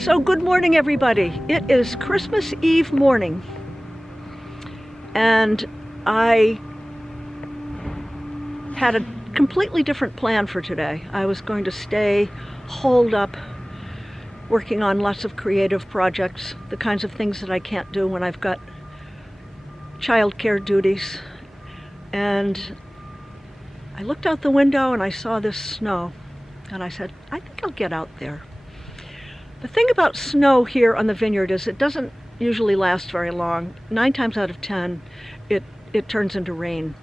So good morning, everybody. It is Christmas Eve morning, and I had a completely different plan for today. I was going to stay holed up working on lots of creative projects, the kinds of things that I can't do when I've got childcare duties. And I looked out the window and I saw this snow, and I said, I think I'll get out there. The thing about snow here on the Vineyard is it doesn't usually last very long. 9 times out of 10, it turns into rain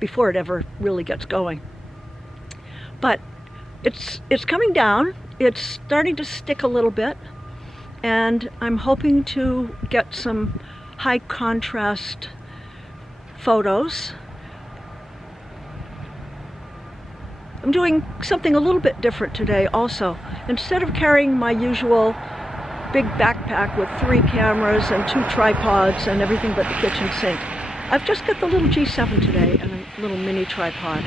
before it ever really gets going. But it's coming down. It's starting to stick a little bit, and I'm hoping to get some high contrast photos. I'm doing something a little bit different today also. Instead of carrying my usual big backpack with 3 cameras and 2 tripods and everything but the kitchen sink, I've just got the little G7 today and a little mini tripod.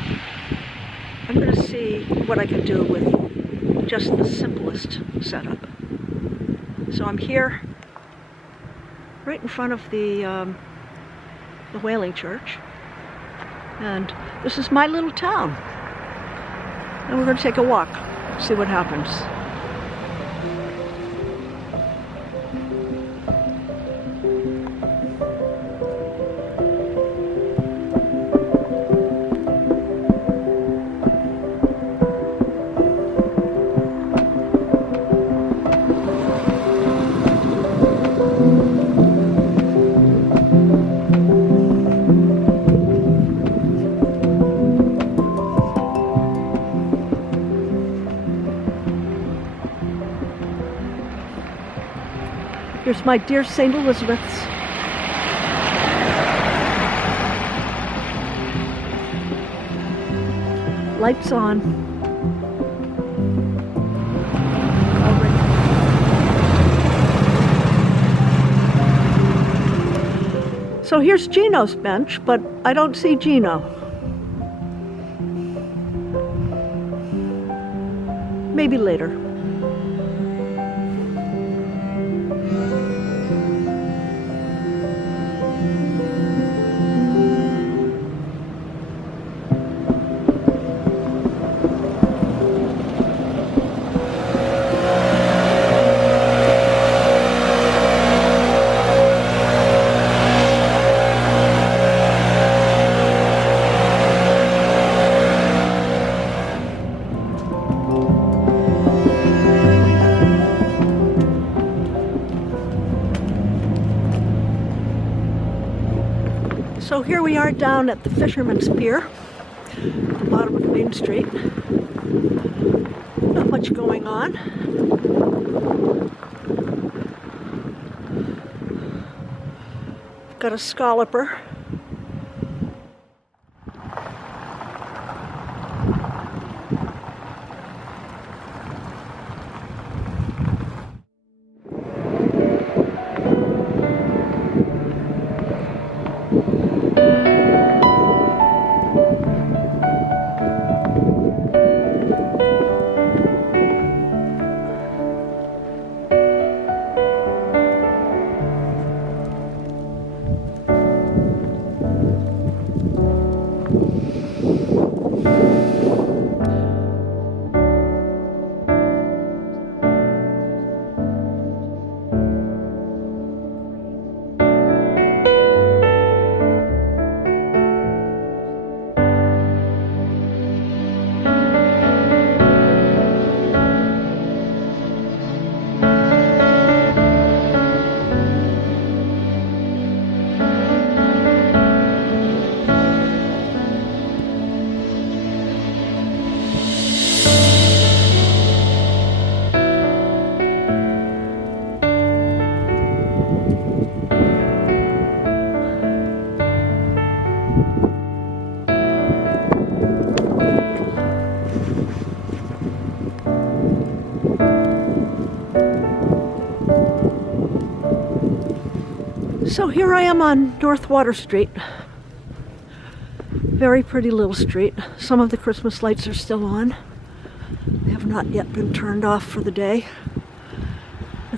I'm going to see what I can do with just the simplest setup. So I'm here right in front of the Whaling Church, and this is my little town. And we're going to take a walk, see what happens. Here's my dear St. Elizabeth's. Lights on. So here's Gino's bench, but I don't see Gino. Maybe later. So here we are down at the Fisherman's Pier, at the bottom of Main Street. Not much going on. Got a scalloper. So here I am on North Water Street. Very pretty little street. Some of the Christmas lights are still on. They have not yet been turned off for the day.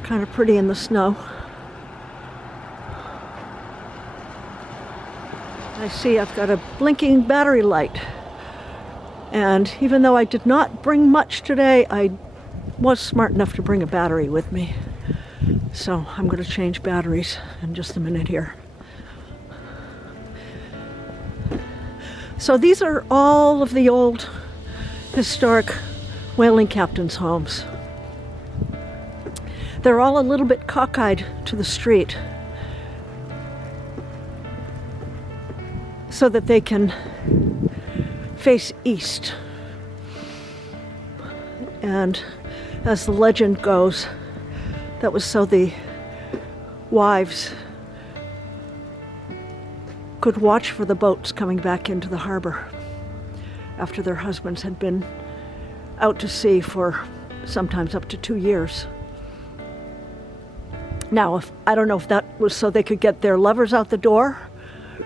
kind of pretty in the snow. I see I've got a blinking battery light. And even though I did not bring much today, I was smart enough to bring a battery with me. So I'm going to change batteries in just a minute here. So these are all of the old historic whaling captains' homes. They're all a little bit cockeyed to the street so that they can face east. And as the legend goes, that was so the wives could watch for the boats coming back into the harbor after their husbands had been out to sea for sometimes up to 2 years. Now, I don't know if that was so they could get their lovers out the door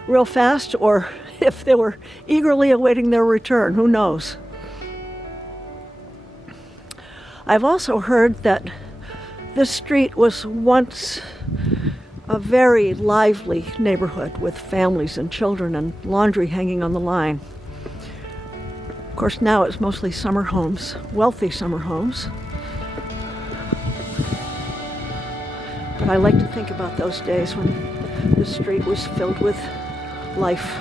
real fast, or if they were eagerly awaiting their return. Who knows? I've also heard that this street was once a very lively neighborhood with families and children and laundry hanging on the line. Of course, now it's mostly summer homes, wealthy summer homes. But I like to think about those days when the street was filled with life.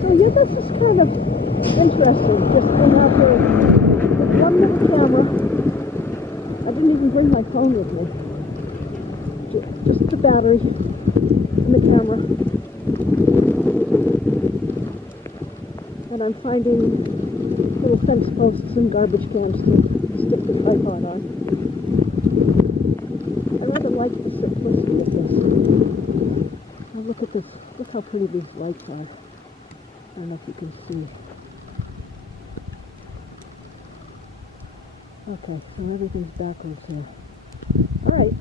So yeah, this is kind of interesting, just going out here with one little camera. I didn't even bring my phone with me. Just the battery and the camera. And I'm finding little fence posts and garbage cans to stick the tripod on. I rather like the simplicity of this. Now look at this. Look how pretty these lights are. I don't know if you can see. Okay, so everything's backwards here. Alright.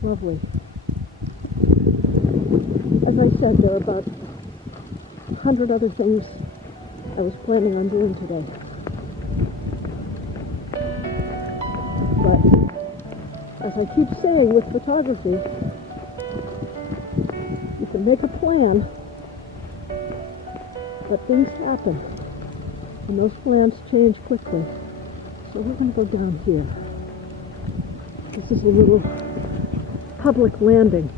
Lovely. As I said, there are about 100 other things I was planning on doing today. But, as I keep saying with photography, you can make a plan, but things happen, and those plans change quickly. So we're going to go down here. This is a little public landing.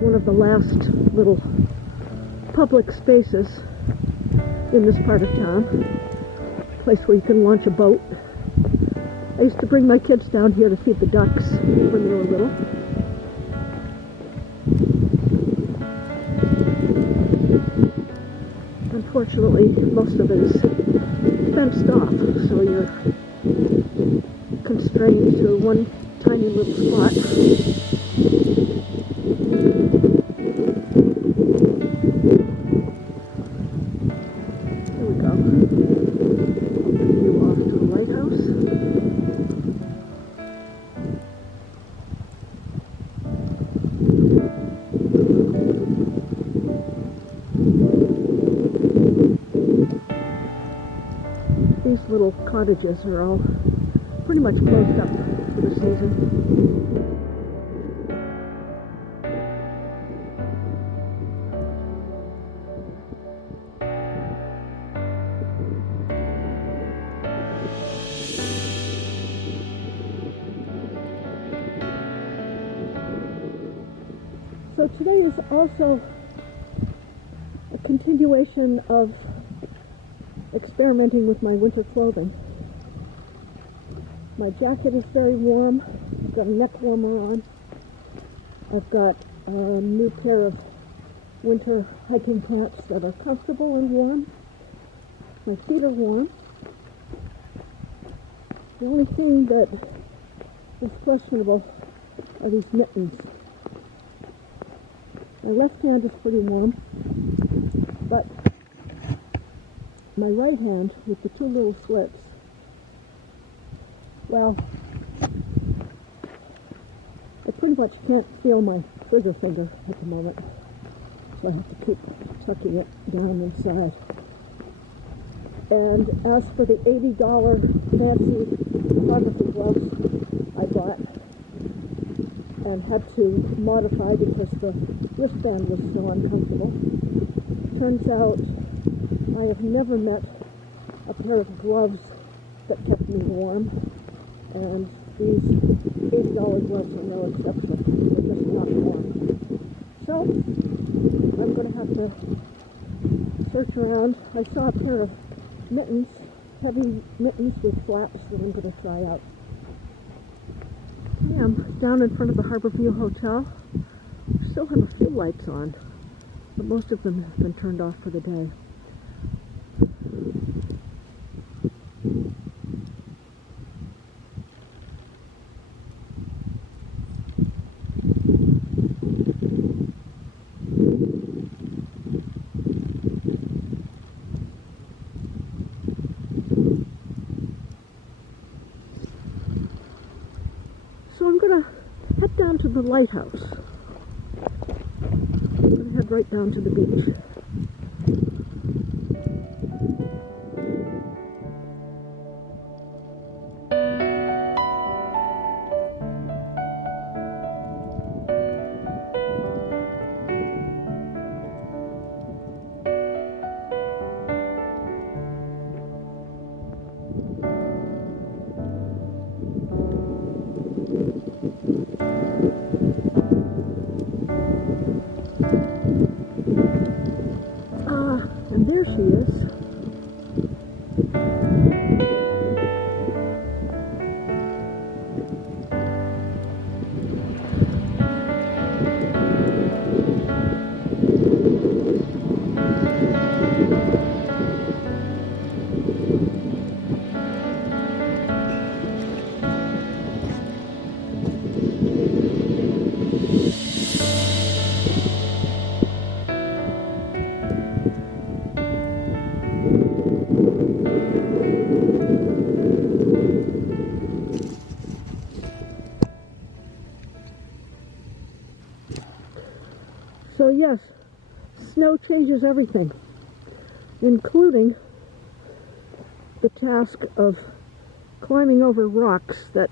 One of the last little public spaces in this part of town. A place where you can launch a boat. I used to bring my kids down here to feed the ducks when they were little. Unfortunately, most of it is fenced off, so you're constrained to one tiny little spot. Here we go. I'll bring you off to the lighthouse. These little cottages are all pretty much closed up for the season. So today is also a continuation of experimenting with my winter clothing. My jacket is very warm. I've got a neck warmer on. I've got a new pair of winter hiking pants that are comfortable and warm. My feet are warm. The only thing that is questionable are these mittens. My left hand is pretty warm, but my right hand with the two little slits. Well, I pretty much can't feel my trigger finger at the moment, so I have to keep tucking it down inside. And as for the $80 fancy photography gloves I bought and had to modify because the wristband was so uncomfortable, turns out I have never met a pair of gloves that kept me warm, and these $80 gloves are no exception. They're just not warm. So I'm going to have to search around. I saw a pair of mittens, heavy mittens with flaps that I'm going to try out. I am down in front of the Harborview Hotel. We still have a few lights on, but most of them have been turned off for the day. So I'm going to head down to the lighthouse. I'm going to head right down to the beach. And there she is. So yes, snow changes everything, including the task of climbing over rocks that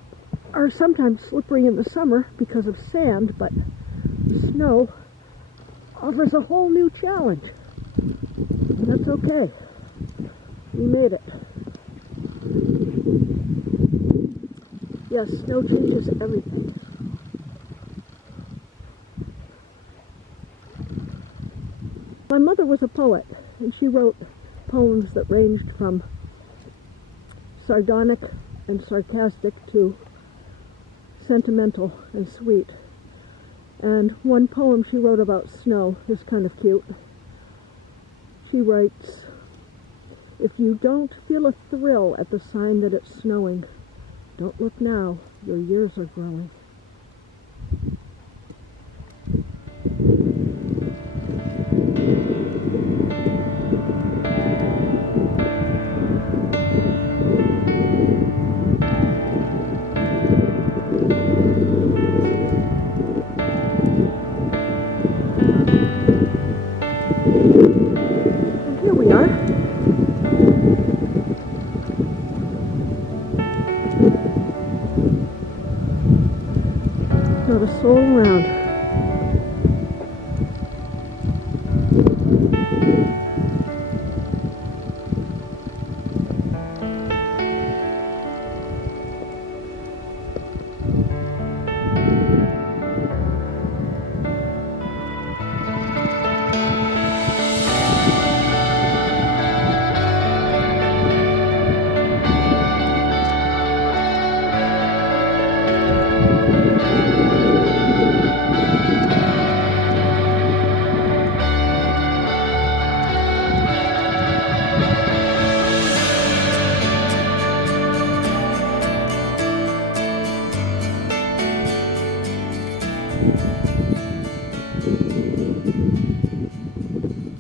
are sometimes slippery in the summer because of sand, but snow offers a whole new challenge. And that's okay. We made it. Yes, snow changes everything. My mother was a poet, and she wrote poems that ranged from sardonic and sarcastic to sentimental and sweet. And one poem she wrote about snow is kind of cute. She writes, "If you don't feel a thrill at the sign that it's snowing, don't look now, your years are growing." Here we are. Not a soul around.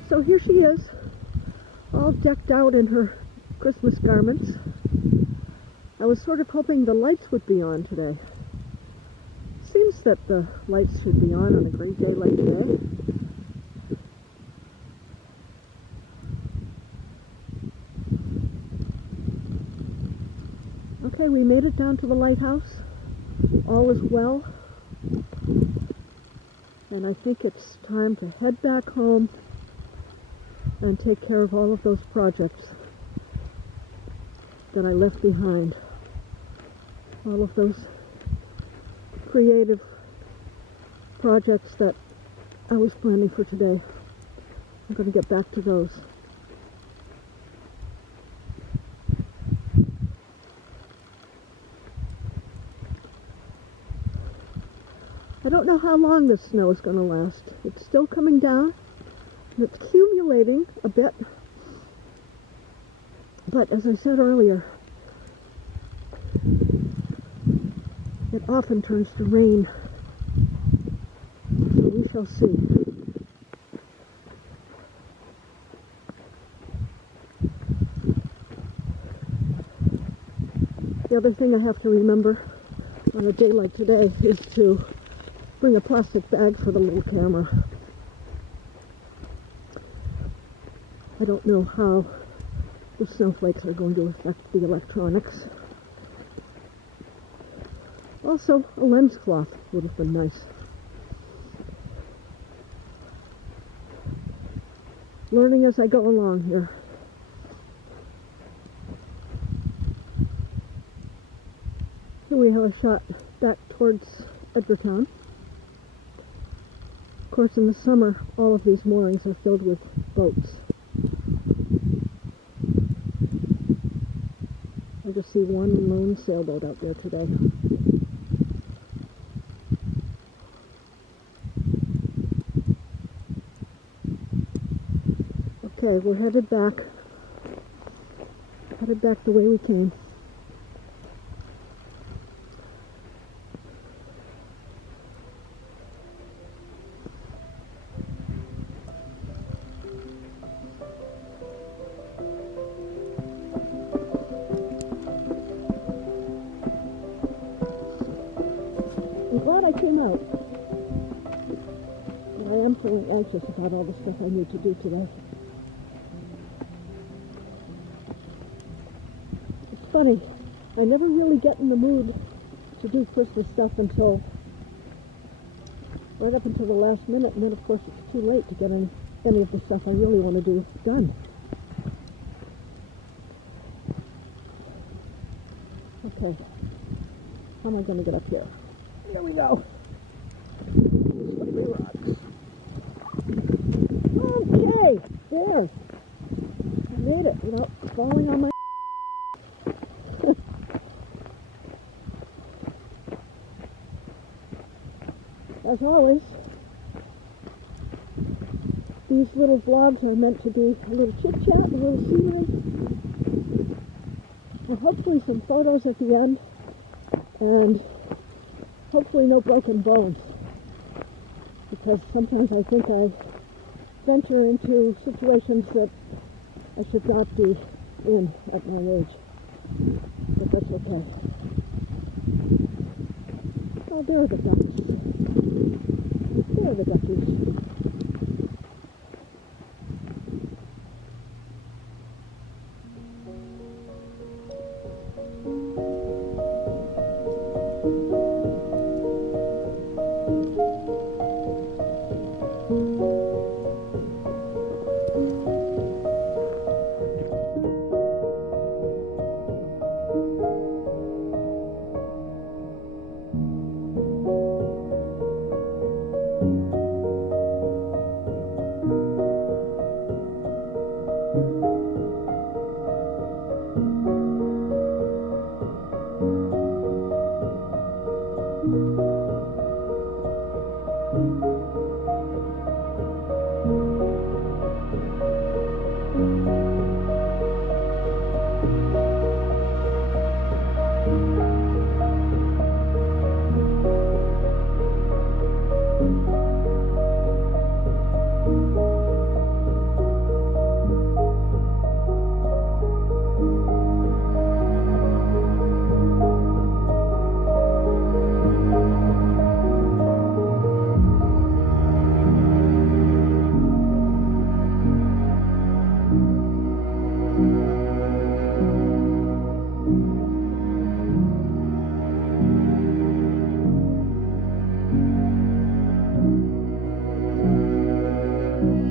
So here she is, all decked out in her Christmas garments. I was sort of hoping the lights would be on today. Seems that the lights should be on a great day like today. Okay, we made it down to the lighthouse. All is well. And I think it's time to head back home and take care of all of those projects that I left behind. All of those creative projects that I was planning for today. I'm going to get back to those. I don't know how long this snow is going to last. It's still coming down, and it's accumulating a bit. But as I said earlier, it often turns to rain. So we shall see. The other thing I have to remember on a day like today is to bring a plastic bag for the little camera. I don't know how the snowflakes are going to affect the electronics. Also, a lens cloth would have been nice. Learning as I go along here. Here we have a shot back towards Edgartown. Of course, in the summer, all of these moorings are filled with boats. I just see one lone sailboat out there today. Okay, we're headed back the way we came. I'm glad I came out, but I am feeling anxious about all the stuff I need to do today. It's funny, I never really get in the mood to do Christmas stuff until right up until the last minute, and then of course it's too late to get any of the stuff I really want to do done. Okay, how am I going to get up here? Here we go. Slippery rocks. Okay, there. I made it without falling on my As always, these little vlogs are meant to be a little chit-chat, a little scenery, and hopefully some photos at the end, and hopefully no broken bones, because sometimes I think I venture into situations that I should not be in at my age, but that's okay. Oh, there are the ducks. There are the duckies. you.